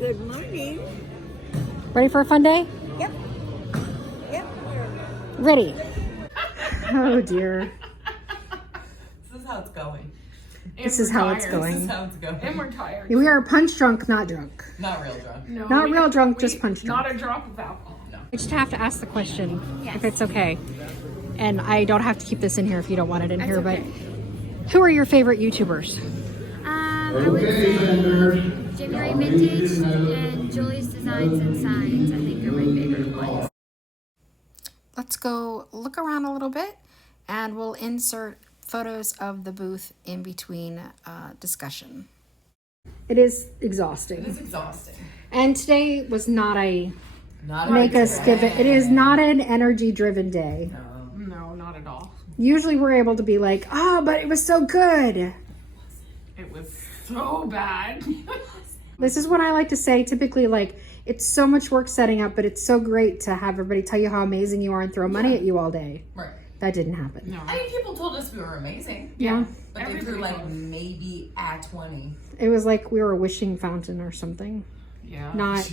Good morning. Ready for a fun day? Yep. Yep. Ready. Oh dear. This is how it's going. This is how it's going. This is how it's going. And we're tired. We are punch drunk, not drunk. Not real drunk. No, Not real drunk, just punch drunk. Not a drop of alcohol. No. I just have to ask the question, if it's okay. And I don't have to keep this in here if you don't want it in here, but who are your favorite YouTubers? I would say January Vintage and Julie's Designs and Signs, I think, are my favorite ones. Let's go look around a little bit and we'll insert photos of the booth in between discussion. It is exhausting. It is exhausting. And today was not a Not make us give it. It is not an energy driven day. No, not at all. Usually we're able to be like, oh, but it was so good. It was so bad. This is what I like to say. Typically, like, it's so much work setting up, but it's so great to have everybody tell you how amazing you are and throw money at you all day. Right. That didn't happen. No. I mean, people told us we were amazing. Yeah. But they threw like maybe at 20. It was like we were a wishing fountain or something. Yeah. Not.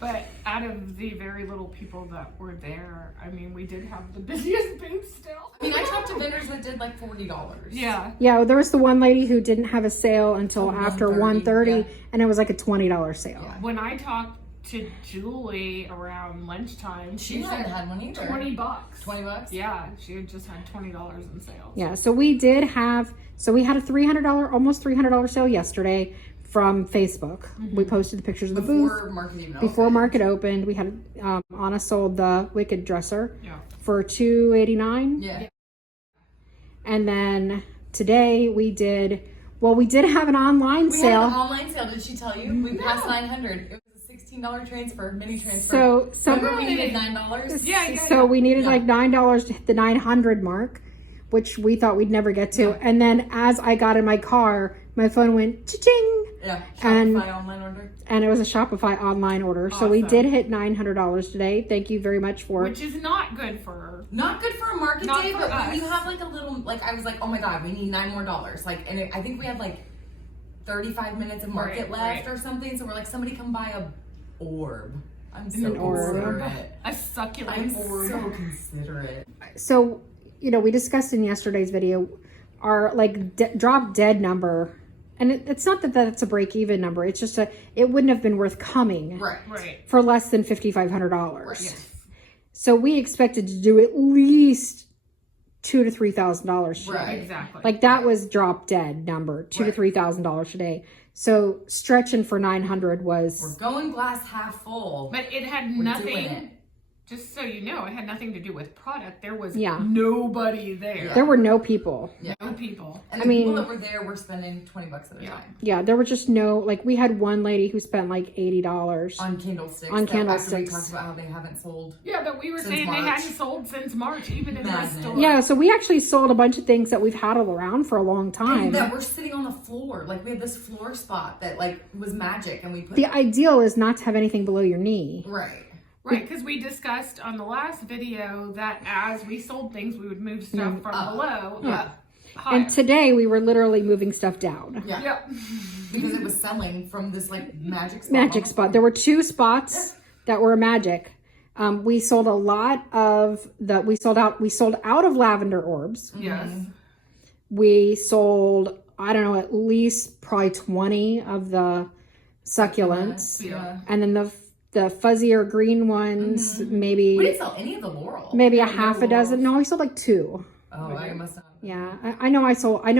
But out of the very little people that were there, I mean, we did have the busiest booth still. I mean, I talked to vendors that did like $40. Yeah. Yeah, there was the one lady who didn't have a sale until after 1:30, yeah. and it was like a $20 sale. Yeah. When I talked to Julie around lunchtime, She hadn't had one either. $20. $20? Yeah, she had just had $20 in sales. Yeah, so we did have, we had a $300, almost $300 sale yesterday from Facebook. We posted the pictures of the booth. Before market opened, we had Anna sold the Wicked dresser for $289. Yeah. And then today we did have an online We sale. had an online sale. Did she tell you? We passed 900. It was a $16 transfer, mini transfer. So remember we needed $9? So we needed like $9 to hit the 900 mark, which we thought we'd never get to. And then as I got in my car, my phone went cha-ching. Yeah, And- Shopify online order. And it was a Shopify online order. So we did hit $900 today. Thank you very much for Which is not good for... Not good for a market Not day, for but us. when you have like a little, like I was like, oh my God, we need $9 more. Like, and I think we had like 35 minutes of market left or something. So we're like, somebody come buy a orb. I'm so considerate. A succulent I'm orb. so considerate. So, we discussed in yesterday's video our like drop dead number. And it's not that that's a break even number. It's just it wouldn't have been worth coming Right. for less than $5,500. Right. Yes. So we expected to do at least $2,000 to $3,000 today. Right. Exactly. Like that was drop dead number, $2,000 to $3,000 today. So stretching for 900 was. We're going glass half full. But it had doing nothing, it. just so you know, it had nothing to do with product. There was Yeah. nobody there. There were no people. No people. And the people that were there were spending $20 at a time. Yeah, there were just no, like we had one lady who spent like $80 On candlesticks. On After we candlesticks. talked about how they haven't sold. Yeah, but we were Since saying March. they hadn't sold since March, even in the Madness. store. Yeah, so we actually sold a bunch of things that we've had around for a long time. And that were sitting on the floor. Like we had this floor spot that like was magic and we put The ideal is not to have anything below your knee. Right. Right, because we discussed on the last video that as we sold things, we would move stuff from below up higher. And today we were literally moving stuff down. Yeah. Yep. Because it was selling from this like magic spot. Magic spot. There were two spots that were magic. We sold a lot of we sold out of lavender orbs. Yes. We sold, I don't know, at least probably 20 of the succulents. Yeah. And then the fuzzier green ones, maybe We didn't sell any of the laurel. maybe a half a dozen. No, we sold like 2. Oh, I must not. Yeah, I know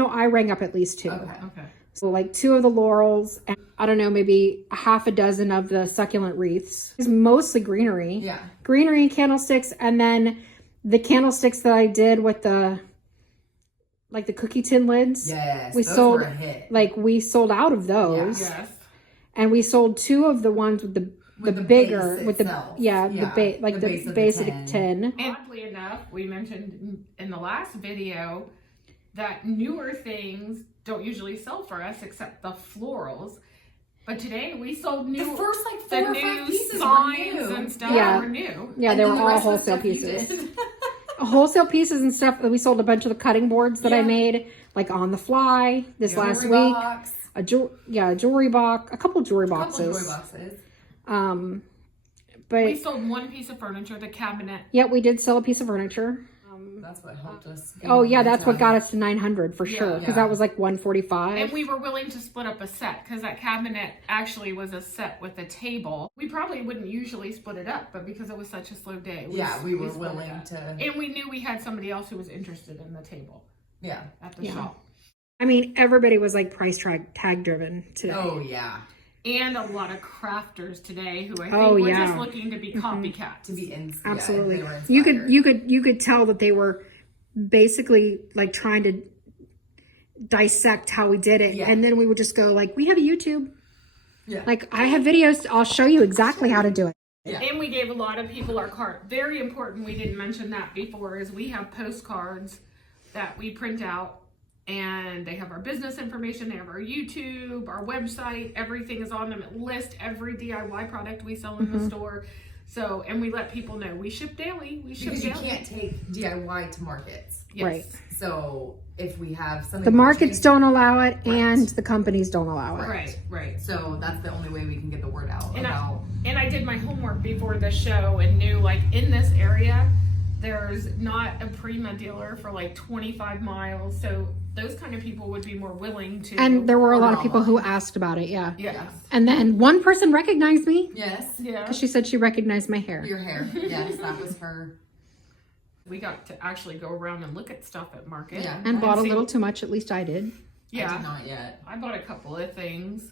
I rang up at least 2. Okay. Okay. So like 2 of the laurels, and I don't know, maybe a half a dozen of the succulent wreaths. It's mostly greenery. Yeah. Greenery and candlesticks, and then the candlesticks that I did with the cookie tin lids. Yes. We those sold were a hit. we sold out of those. Yes. And we sold 2 of the ones with the bigger base with the itself. the basic tin. And oddly enough, we mentioned in the last video that newer things don't usually sell for us except the florals. But today we sold new. The first like 4 the or 5 new pieces were signs new. and stuff Yeah. were new. Yeah, And they then were the all rest of the wholesale stuff you pieces. did. Wholesale pieces and stuff. We sold a bunch of the cutting boards that I made like on the fly this last Jewelry week. box. a jewelry box, a couple jewelry boxes. But we sold one piece of furniture, the cabinet. Yeah, we did sell a piece of furniture. That's what helped us. Oh yeah, that's what got us to 900 for sure. Because that was like 145. And we were willing to split up a set because that cabinet actually was a set with a table. We probably wouldn't usually split it up, but because it was such a slow day, we were willing to. And we knew we had somebody else who was interested in the table. Yeah, at the shop. I mean, everybody was like price tag driven today. Oh yeah. And a lot of crafters today who I think were just looking to be copycats. To be absolutely. You could tell that they were basically like trying to dissect how we did it, and then we would just go like, we have a YouTube. Yeah. Like I have videos. I'll show you exactly how to do it. Yeah. And we gave a lot of people our card. Very important. We didn't mention that before. Is we have postcards that we print out. And they have our business information, they have our YouTube, our website, everything is on them. It lists every DIY product we sell in the store. So, and we let people know we ship daily. Because you can't take DIY to markets. Yes. Right. So if we have something, the markets don't allow it, and the companies don't allow it. Right. So that's the only way we can get the word out. And I did my homework before the show and knew like in this area, there's not a Prima dealer for like 25 miles. So those kind of people would be more willing to. And there were a lot of people who asked about it. Yeah. Yes. And then one person recognized me. Yes. Yeah. Because she said she recognized my hair. Your hair. Yes, that was her. We got to actually go around and look at stuff at market. Yeah. And bought a little too much. At least I did. Yeah. I did not yet. I bought a couple of things.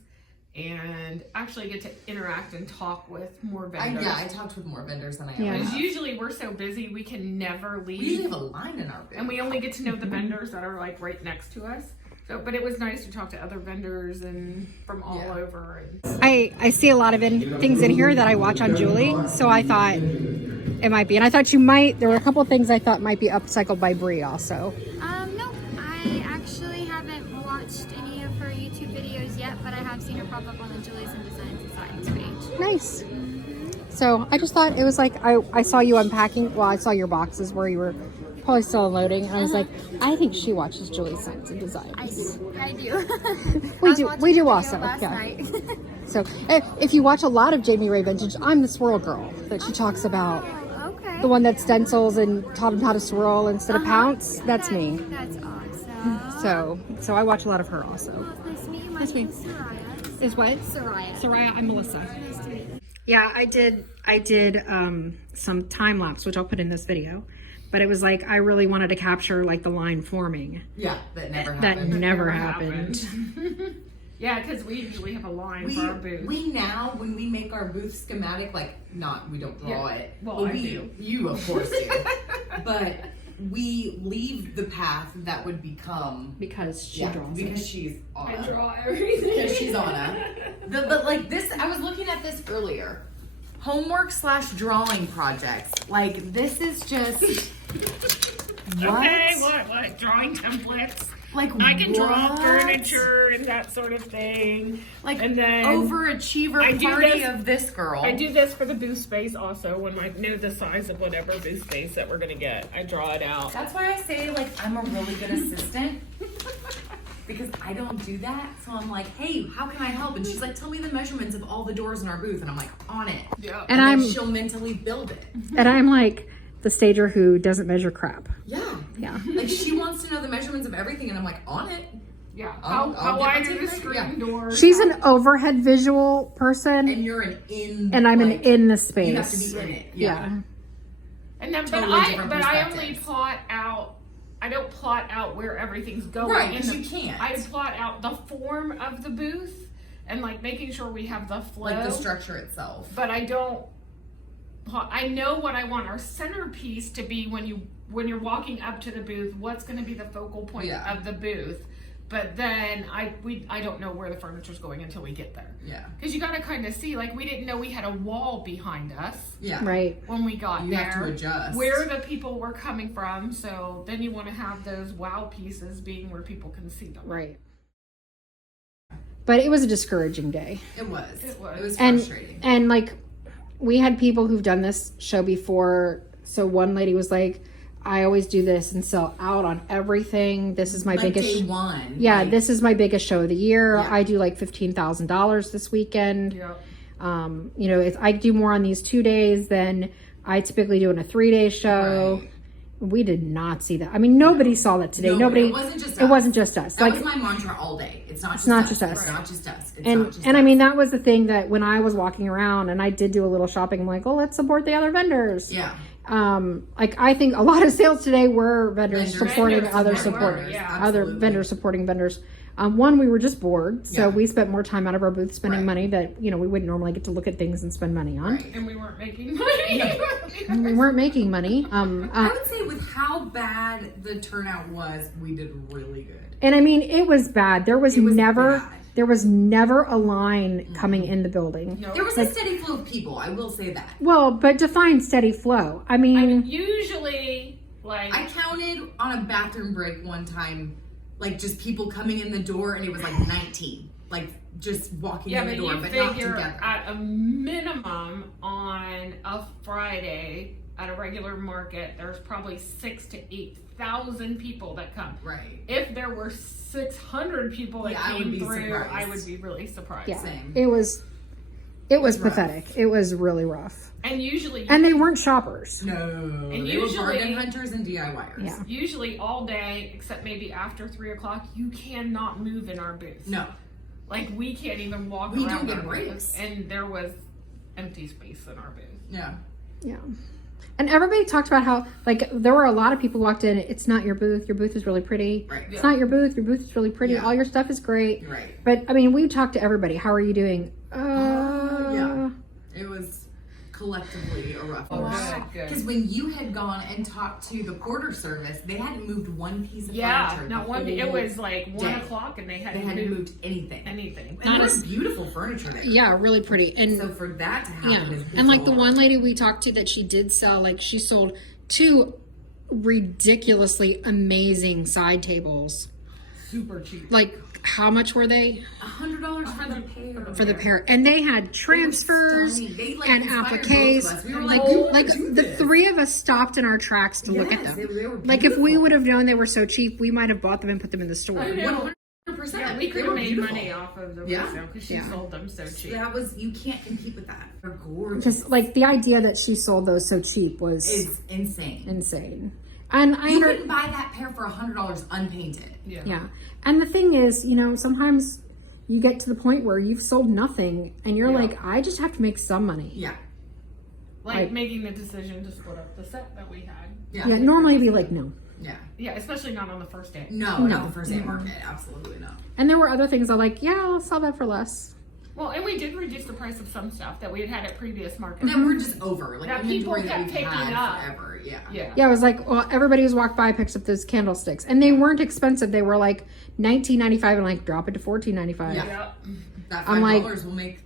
And actually get to interact and talk with more vendors. I talked with more vendors than I ever Because have. usually we're so busy, we can never leave. We usually have a line in our booth. And we only get to know the vendors that are like right next to us. So, but it was nice to talk to other vendors and from all over. And I see a lot of things in here that I watch on Julie. So I thought it might be. And I thought there were a couple of things I thought might be upcycled by Brie also. No, I actually haven't watched any of her YouTube videos yet, but I have seen her pop up on the Julie's and Designs and Signs page. Nice. So I just thought it was like, I saw you unpacking. Well, I saw your boxes where you were probably still unloading. And I was like, I think she watches Julie's Signs and Designs. I do. We do also. Last night. So if you watch a lot of Jamie Ray Vintage, I'm the swirl girl that she talks about. Okay. The one that stencils and taught them how to swirl instead of pounce. That's me. That's awesome. So I watch a lot lot of her also. Oh, nice to meet you. My Nice to meet name's Soraya. Is what? Soraya. Soraya, I'm Melissa. Nice to meet you. Yeah, I did some time lapse, which I'll put in this video. But it was like I really wanted to capture like the line forming. Yeah, that never happened. That never happened. Yeah, because we usually have a line for our booth. We now, when we make our booth schematic, like we don't draw it. Well, I do. You of course do. But we leave the path that would become Because she draws because it. she's Anna. I draw everything. Because she's Anna. But like this, I was looking at this earlier. Homework/drawing projects. Like this is just what? Okay, what? Drawing templates. Like I can draw what? furniture and that sort of thing. Like and then overachiever I do party this- of this girl. I do this for the booth space also when I know the size of whatever booth space that we're gonna get. I draw it out. That's why I say like I'm a really good assistant. Because I don't do that. So I'm like, hey, how can I help? And she's like, tell me the measurements of all the doors in our booth. And I'm like, on it. Yeah. And then I'm she'll mentally build it. and I'm like the stager who doesn't measure crap. Yeah. Yeah. Like she wants to know the measurements of everything. And I'm like, on it. Yeah. I'll How get wide my are the tape screen measure. doors? She's an overhead visual person, And you're an in. and I'm like, an in the space. You have to be in it. Yeah. And then, Totally but different I only perspectives. plot out. I don't plot out where everything's going. Right, in because the- you can't. I plot out the form of the booth and like making sure we have the flow. Like the structure itself. But I don't. I know what I want our centerpiece to be when you're walking up to the booth. What's going to be the focal point Yeah. of the booth? But then I don't know where the furniture's going until we get there. Yeah. Because you got to kind of see, like we didn't know we had a wall behind us Yeah. Right. when we got You there. have to adjust. Where the people were coming from. So then you want to have those wow pieces being where people can see them. Right. But it was a discouraging day. It was. It was. It was And frustrating. and like we had people who've done this show before. So one lady was like, I always do this and sell out on everything. This is my like biggest. day one. Yeah, like, this is my biggest show of the year. Yeah. I do like $15,000 this weekend. Yeah. You know, I do more on these 2 days than I typically do in a 3-day show. Right. We did not see that. I mean, nobody saw that today. Nobody. Nobody. It wasn't just us. It wasn't just us. That Like, was my mantra all day. It's not just not us. just us. It's not just us. It's and not just and us. I mean, that was the thing that when I was walking around and I did do a little shopping, I'm like, oh, let's support the other vendors. Yeah. Like I think a lot of sales today were vendors supporting Vendors other support support, vendors, other absolutely. vendors supporting vendors. One, we were just bored, so Yeah. we spent more time out of our booth spending Right. money that we wouldn't normally get to look at things and spend money on. Right. And we weren't making money. And we weren't making money. I would say with how bad the turnout was, we did really good. And I mean, it was bad. There was, It was never bad. there was never a line coming in the building. No. There was a steady flow of people. I will say that. Well, but define steady flow. I mean, I mean, usually, like, I counted on a bathroom break one time, like just people coming in the door, and it was like 19, like just walking yeah, in the but door, you but not figure together. at a minimum on a Friday at a regular market, there's probably 6,000 to 8,000 people that come. Right. If there were 600 people that Yeah, I would came be through, surprised. I would be really surprised. yeah, Same. it was rough. pathetic. It was really rough. And usually, And they weren't shoppers. No, And they were usually- bargain hunters and DIYers. Yeah. usually all day, except maybe after 3 o'clock, you cannot move in our booth. No. Like, we can't even walk We around don't get our breaks. booth. And there was empty space in our booth. Yeah. Yeah. And everybody talked about how, like, there were a lot of people who walked in, it's not your booth is really pretty. Right. It's not your booth is really pretty. Yeah. All your stuff is great. Right. But, I mean, we talked to everybody. How are you doing? Yeah. It was collectively a rough one. Good. Because when you had gone and talked to the porter service, they hadn't moved one piece of Yeah, furniture. not the one. It whole was like 1 day. o'clock, and they They hadn't hadn't moved moved anything. anything. And there was beautiful furniture there. Yeah, really pretty. And So for that to yeah, happen is and like the bizarre. one lady we talked to that she did sell, like she sold 2 ridiculously amazing side tables. Super cheap. Like, how much were they $100 for the pair. for the pair? And they had transfers stunning. They, like, and inspired appliques. both of us. We were Like, like, like "You wanna do the this." 3 of us stopped in our tracks to look at Yes, them. they were Like, if we beautiful. would have known they were so cheap, we might have bought them and put them in the store. I know. 100%. Yeah, we They could were have made beautiful. money off of the Yeah. resale because she Yeah. sold them so cheap. That was, you can't compete with that. They're gorgeous. Just like the idea that she sold those so cheap was It's insane. insane. And I You under, couldn't buy that pair for $100 unpainted. yeah. And the thing is, sometimes you get to the point where you've sold nothing and you're Yeah. like, I just have to make some money. Yeah. Like making the decision to split up the set that we had. Yeah. Yeah, normally it'd be like, no. Yeah. Yeah, especially not on the first day. No, No. not the first day market. Absolutely not. And there were other things I'm like, yeah, I'll sell that for less. Well, and we did reduce the price of some stuff that we had had at previous markets. That we're just over. Like That inventory people that kept we've picking had up. forever. Yeah. Yeah. Yeah, I was like, well, everybody who's walked by picks up those candlesticks. And they weren't expensive. They were like $19.95 and like drop it to $14.95. Yeah. Yeah. That I'm like, $5 will make.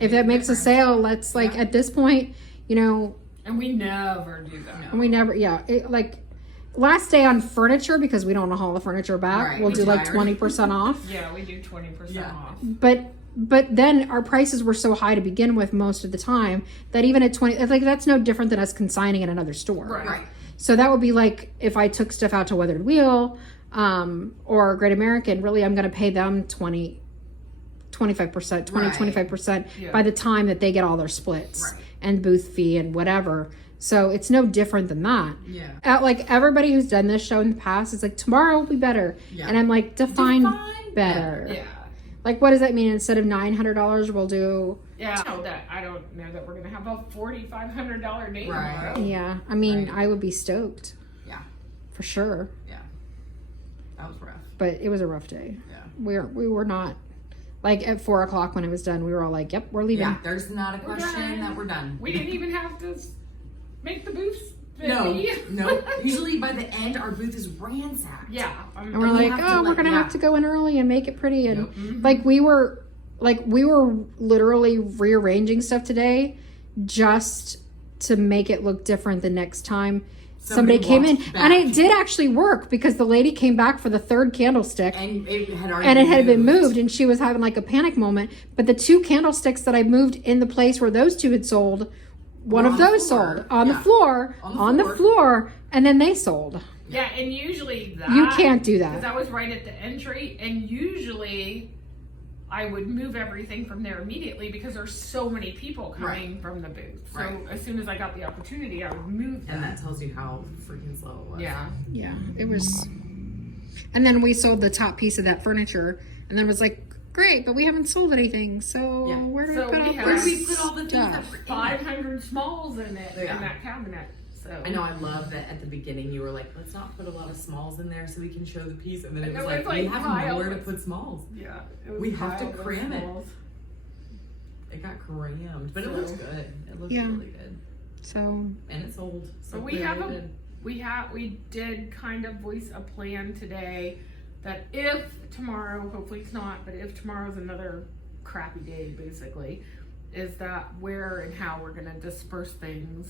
If it makes a sale, let's like Yeah. at this point, And we never do that. we never, like last day on furniture, because we don't want to haul the furniture back, Right, we'll we do like tired. 20% off. Yeah, we do 20% Yeah. off. But then our prices were so high to begin with most of the time that even at 20, like that's no different than us consigning in another store. Right. So that would be like if I took stuff out to Weathered Wheel or Great American, really I'm going to pay them 25%, 25% Yeah. by the time that they get all their splits Right. and booth fee and whatever. So it's no different than that. Yeah. Like everybody who's done this show in the past is like, tomorrow will be better. Yeah. And I'm like, define Define better. Yeah. Like, what does that mean? Instead of $900, we'll do... Yeah. I don't know that we're going to have a $4,500 day Right. tomorrow. Yeah, I mean, Right. I would be stoked. Yeah. For sure. Yeah. That was rough. But it was a rough day. Yeah. We were not... Like, at 4 o'clock when it was done, we were all like, yep, we're leaving. Yeah. There's not a question done. that we're done. We didn't even have to make the booths fit No. me. No. Usually by the end, our booth is ransacked. Yeah. And we're And we like, have to, oh, we're like, going to yeah. have to go in early and make it pretty. And, Yep. like, we were literally rearranging stuff today just to make it look different the next time somebody came in. walked And back. it did actually work because the lady came back for the 3rd candlestick. And it had already And it had been moved, and she was having like a panic moment. But the 2 candlesticks that I moved in the place where those 2 had sold, one Were of on the those floor. sold on the Yeah. floor, On the on the floor. floor and then they sold. Yeah, and usually that... You can't do that. Because I was right at the entry, and usually I would move everything from there immediately because there's so many people coming from the booth. So as soon as I got the opportunity, I would move them. And that tells you how freaking slow it was. Yeah. Yeah, it was. And then we sold the top piece of that furniture, and then it was like, great, but we haven't sold anything. So where do So we put we all have- Where this do we put all the things that stuff? were in it? 500 smalls in it, in Yeah. that cabinet. So I know, I love that at the beginning you were like, let's not put a lot of smalls in there so we can show the piece. And then it was like, we have nowhere to put smalls. Yeah. It was We have to piled with cram it. smalls. It got crammed, but it So- looks good. It looks Yeah. really good. So, And it sold. So But we did kind of voice a plan today that if tomorrow, hopefully it's not, but if tomorrow's another crappy day basically, is that where and how we're gonna disperse things.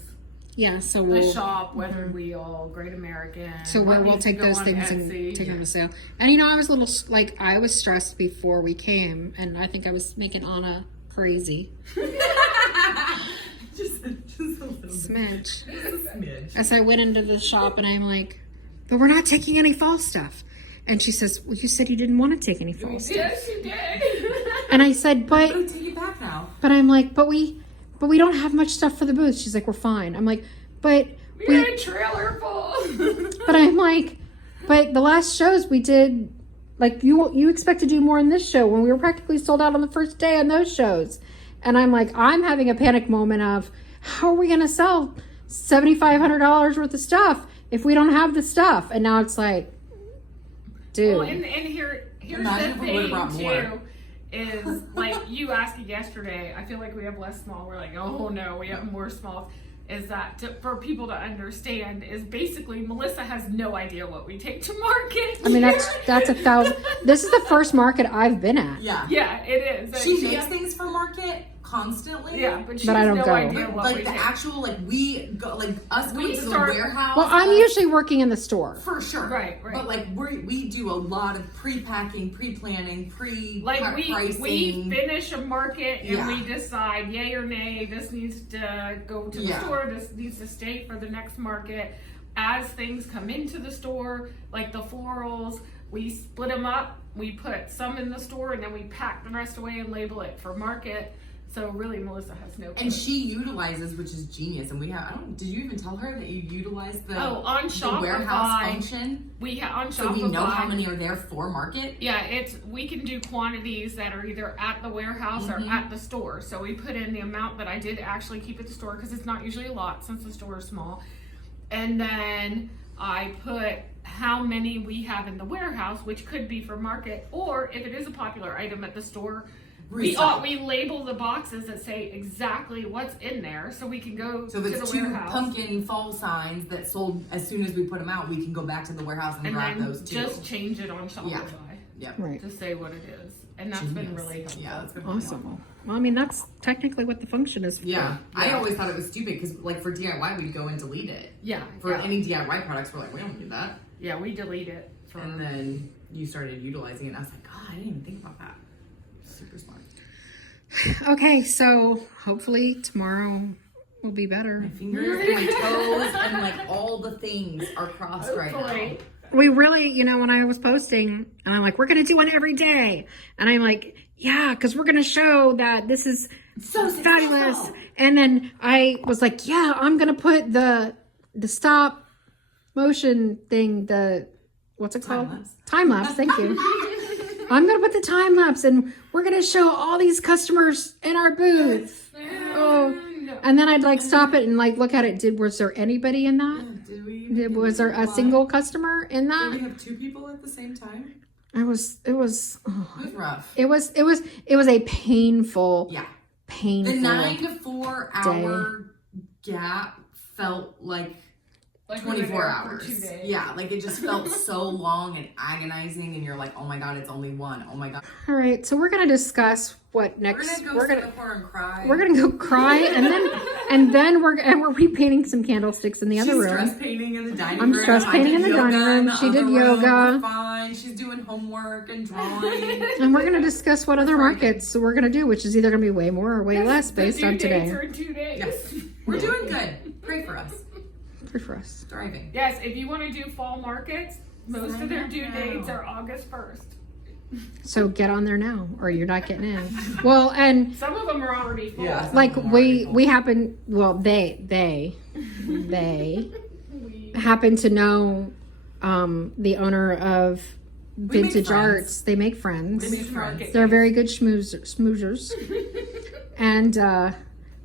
yeah, so The we'll. shop, Weathered Wheel, Great American. So what we'll needs to take go those on things and Etsy. take them to sale. And you know, I was a little I was stressed before we came, and I think I was making Anna crazy. just a little bit. Smidge. Smidge. As I went into the shop, and I'm like, but we're not taking any fall stuff. And she says, well, you said you didn't want to take any fall stuff. Yes, you did. And I said, but I'm take it back now. But I'm like, but we don't have much stuff for the booth. She's like, we're fine. I'm like, but We had a trailer full. but I'm like, but the last shows we did, like you expect to do more in this show when we were practically sold out on the first day on those shows. And I'm like, I'm having a panic moment of how are we going to sell $7,500 worth of stuff if we don't have the stuff? And now it's like, dude. Well, and here's Imagine the if we would've thing brought more. too, is like you asked yesterday. I feel like we have less small. We're like, oh no, we have more smalls. Is that for people to understand? Is basically Melissa has no idea what we take to market. I mean, that's 1,000. This is the first market I've been at. Yeah. Yeah, it is. She makes things for market constantly. Yeah, but she But I has don't no go. idea But what like we the take. actual, like we go, like us going to the start- warehouse. Well, I'm usually working in the store. for sure. Right. But like we do a lot of pre-packing, pre-planning, Like we pricing. finish a market and Yeah. we decide yay or nay, this needs to go to the Yeah. store, this needs to stay for the next market. As things come into the store, like the florals, we split them up, we put some in the store and then we pack the rest away and label it for market. So really Melissa has no clue. And she utilizes, which is genius. And we have, did you even tell her that you utilize the, on the warehouse Shopify, function? we on Shopify. So we know how many are there for market? Yeah, we can do quantities that are either at the warehouse or at the store. So we put in the amount that I did actually keep at the store because it's not usually a lot since the store is small. And then I put how many we have in the warehouse, which could be for market, or if it is a popular item at the store, we label the boxes that say exactly what's in there so we can go So to if the it's two warehouse. pumpkin fall signs that sold as soon as we put them out, we can go back to the warehouse and grab then those too. just change it on Shopify Yep. Right. to say what it is. And that's been Genius. really helpful. Yeah, that's been really Awesome. helpful. Well, I mean, that's technically what the function is for. Yeah. I always thought it was stupid because, like, for DIY, we'd go and delete it. Yeah. For any DIY products, we're like, we don't need that. Yeah, we delete it. And then you started utilizing it, and I was like, God, I didn't even think about that. Super smart. Okay, so hopefully tomorrow will be better. My fingers and my toes and, like, all the things are crossed right now. We really, you know, when I was posting, and I'm like, we're going to do one every day. And I'm like, yeah, because we're going to show that this is So fabulous. successful. And then I was like, yeah, I'm going to put the stop motion thing, what's it called? Time-lapse. Time-lapse, thank you. I'm going to put the time-lapse, and we're going to show all these customers in our booth. Oh, and then I'd like stop it and like look at it. Was there anybody in that? Was there a single customer in Did that? we have two people at the same time? It was It was rough. it was a painful Yeah. painful. The 9 to 4 hour gap felt like Like we were 24 there hours. For 2 days. Yeah, like it just felt so long and agonizing, and you're like, oh my God, it's only one. Oh my God. All right, so we're gonna discuss what We're next. gonna go sit up there and cry. We're gonna go cry, and then we're repainting some candlesticks in the other She's room. stress painting in the dining I'm room. stress I painting did in the dining yoga room. the She did other room. yoga. We're fine. She's doing homework and drawing. And we're gonna discuss what other markets we're gonna do, which is either gonna be way more or way less based on The due today. dates are in 2 days. Yes. We're doing good. Pray for us. Good for us. Thriving. Yes, if you want to do fall markets, most of their due dates are August 1st. So get on there now, or you're not getting in. Well, and Some of them are already full. Yeah. like we happen. Well, they happen to know the owner of We make Vintage friends. Arts. They make friends. We make friends. They're very good schmoozers. And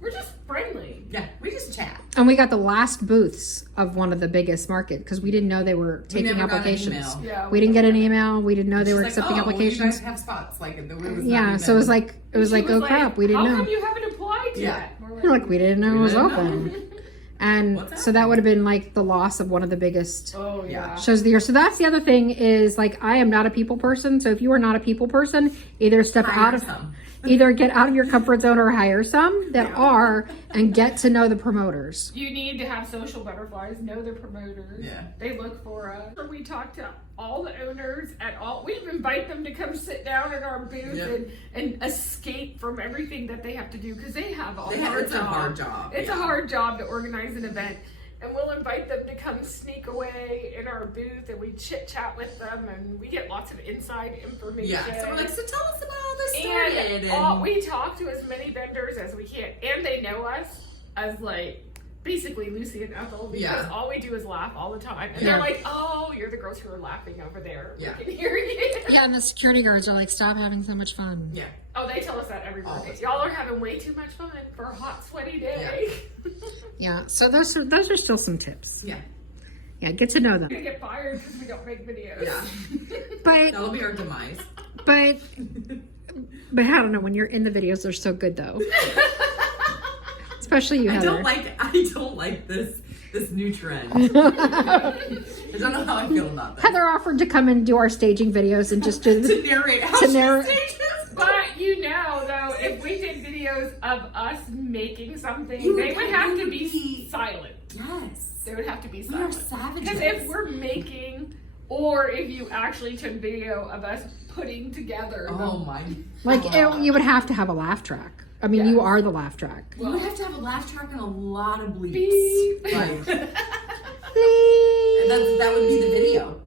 We're just friendly. Yeah, we just chat. we got the last booths of one of the biggest market because we didn't know they were taking never got an applications. email. Yeah, We didn't get an email. We didn't know they She's were like, accepting oh, well, you applications. guys have spots. Like, it was Yeah, not so it was even- like She oh was crap, we didn't How know. come you haven't applied Yeah. yet? We're We're like we didn't know it was didn't know. open. And What's so that would have been like the loss of one of the biggest oh yeah. shows of the year. So that's the other thing is like I am not a people person. So if you are not a people person, either step Hire out of some. either get out of your comfort zone or hire some that are and get to know the promoters. You need to have social butterflies, know the promoters. Yeah. They look for us. We talk to all the owners at all. We invite them to come sit down in our booth Yep. and escape from everything that they have to do because they have a hard It's job. a hard job. It's yeah. a hard job to organize an event. And we'll invite them to come sneak away in our booth and we chit chat with them and we get lots of inside information. Yeah. So we're like, so tell us about how this started. And we talk to as many vendors as we can, and they know us as like basically Lucy and Ethel because Yeah. all we do is laugh all the time. And Yeah. they're like, "Oh, you're the girls who are laughing over there. Yeah. We can hear you." Yeah, and the security guards are like, stop having so much fun. Yeah. Oh, they tell us that every All morning. the Y'all are having way too much fun for a hot, sweaty day. Yeah. So those are still some tips. Yeah. Yeah, get to know We're them. gonna get fired because we don't make videos. Yeah. But That'll be our demise. but I don't know, when you're in the videos they're so good though. Especially you, I Heather. don't like this new trend. I don't know how I feel about that. Heather offered to come and do our staging videos and just do To narrate how To she narrate- stages. But you know, though, if we did videos of us making something, You they would have to would be be- silent. Yes. They would have to be We are silent. savages. Because if we're making, or if you actually took video of us putting together, Oh my. like God. you would have to have a laugh track. I mean, Yeah. you are the laugh track. You would have to have a laugh track and a lot of bleeps. Beep. Like, and that would be the video.